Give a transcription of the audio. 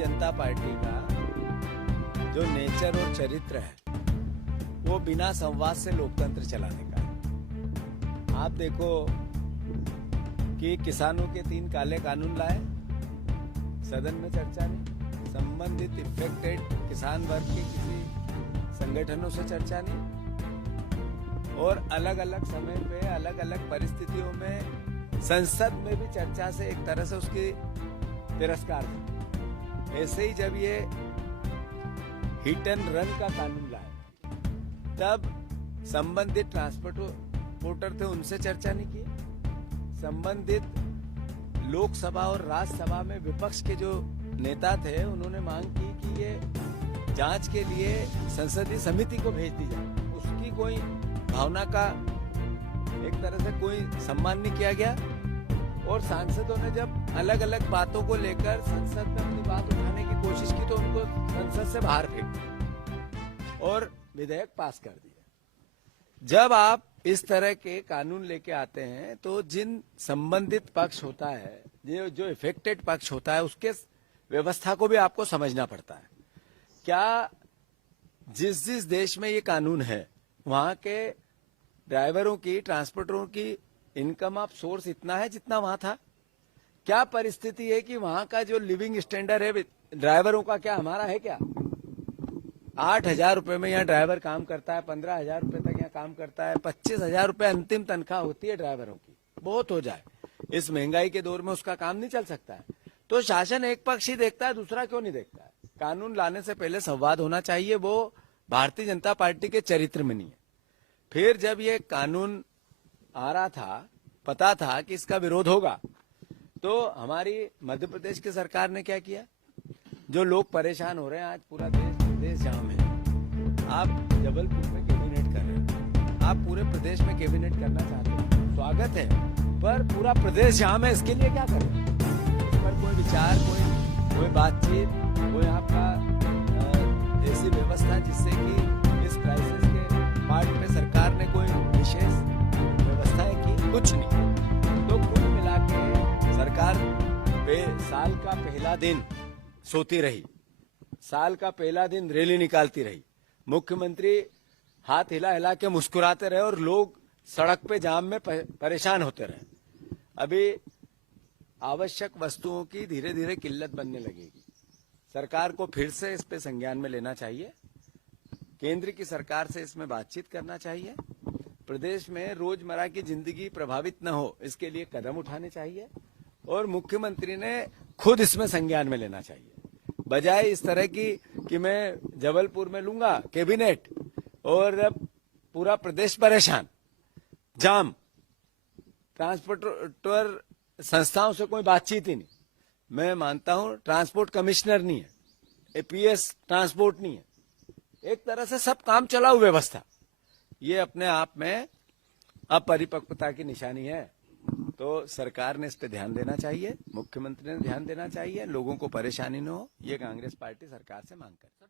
जनता party का जो nature और चरित्र है वो बिना संवाद से लोकतंत्र चलाने का है। आप देखो कि किसानों के 3 काले कानून लाए, सदन में चर्चा नहीं, संबंधित इफेक्टेड किसान वर्ग के किसी संगठनों से चर्चा नहीं, और अलग अलग समय पे अलग अलग परिस्थितियों में संसद में भी चर्चा से एक तरह से उसकी तिरस्कार था। ऐसे ही जब ये हिट एंड रन का कानून लाए तब संबंधित ट्रांसपोर्टर थे, उनसे चर्चा नहीं की। संबंधित लोकसभा और राज्यसभा में विपक्ष के जो नेता थे उन्होंने मांग की कि ये जांच के लिए संसदीय समिति को भेज दी जाए, उसकी कोई भावना का एक तरह से कोई सम्मान नहीं किया गया। और सांसदों ने जब अलग अलग बातों को लेकर संसद में अपनी बात उठाने की कोशिश की तो उनको संसद से बाहर फेंक दिया और विधेयक पास कर दिया। जब आप इस तरह के कानून लेके आते हैं तो जिन संबंधित पक्ष होता है, जो इफेक्टेड पक्ष होता है, उसके व्यवस्था को भी आपको समझना पड़ता है। क्या जिस जिस देश में ये कानून है वहां के ड्राइवरों की, ट्रांसपोर्टरों की इनकम ऑफ सोर्स इतना है जितना वहां था? क्या परिस्थिति है कि वहां का जो लिविंग स्टैंडर्ड है ड्राइवरों का क्या हमारा है क्या? 8,000 रुपए में यहाँ ड्राइवर काम करता है, 15,000 रुपए तक यहाँ काम करता है, 25,000 रुपए अंतिम तनख्वाह होती है ड्राइवरों की। बहुत हो जाए, इस महंगाई के दौर में उसका काम नहीं चल सकता है। तो शासन एक पक्ष ही देखता है, दूसरा क्यों नहीं देखता है? कानून लाने से पहले संवाद होना चाहिए, वो भारतीय जनता पार्टी के चरित्र में नहीं है। फिर जब ये कानून आ रहा था, पता था कि इसका विरोध होगा, तो हमारी मध्य प्रदेश की सरकार ने क्या किया? जो लोग परेशान हो रहे हैं, आज पूरा प्रदेश जाम है। आप जबलपुर में कैबिनेट कर रहे हैं, आप पूरे प्रदेश में कैबिनेट करना चाहते हैं, स्वागत है, पर पूरा प्रदेश जाम है, इसके लिए क्या करें? इस पर कोई विचार, कोई बातचीत, कोई आपका ऐसी व्यवस्था जिससे कि इस क्राइसिस के पार्ट में सरकार ने कोई विशेष व्यवस्थाएं की? कुछ नहीं। तो कुल मिला के सरकार साल का पहला दिन सोती रही, साल का पहला दिन रैली निकालती रही, मुख्यमंत्री हाथ हिला हिला के मुस्कुराते रहे और लोग सड़क पे जाम में परेशान होते रहे। अभी आवश्यक वस्तुओं की धीरे धीरे किल्लत बनने लगेगी। सरकार को फिर से इस पे संज्ञान में लेना चाहिए, केंद्र की सरकार से इसमें बातचीत करना चाहिए, प्रदेश में रोजमर्रा की जिंदगी प्रभावित न हो इसके लिए कदम उठाने चाहिए, और मुख्यमंत्री ने खुद इसमें संज्ञान में लेना चाहिए। बजाय इस तरह की कि मैं जबलपुर में लूंगा कैबिनेट और पूरा प्रदेश परेशान, जाम, ट्रांसपोर्टर संस्थाओं से कोई बातचीत ही नहीं। मैं मानता हूं ट्रांसपोर्ट कमिश्नर नहीं है, एपीएस ट्रांसपोर्ट नहीं है, एक तरह से सब काम चलाऊ व्यवस्था, ये अपने आप में अपरिपक्वता की निशानी है। तो सरकार ने इस पे ध्यान देना चाहिए, मुख्यमंत्री ने ध्यान देना चाहिए, लोगों को परेशानी न हो, ये कांग्रेस पार्टी सरकार से मांग करती है।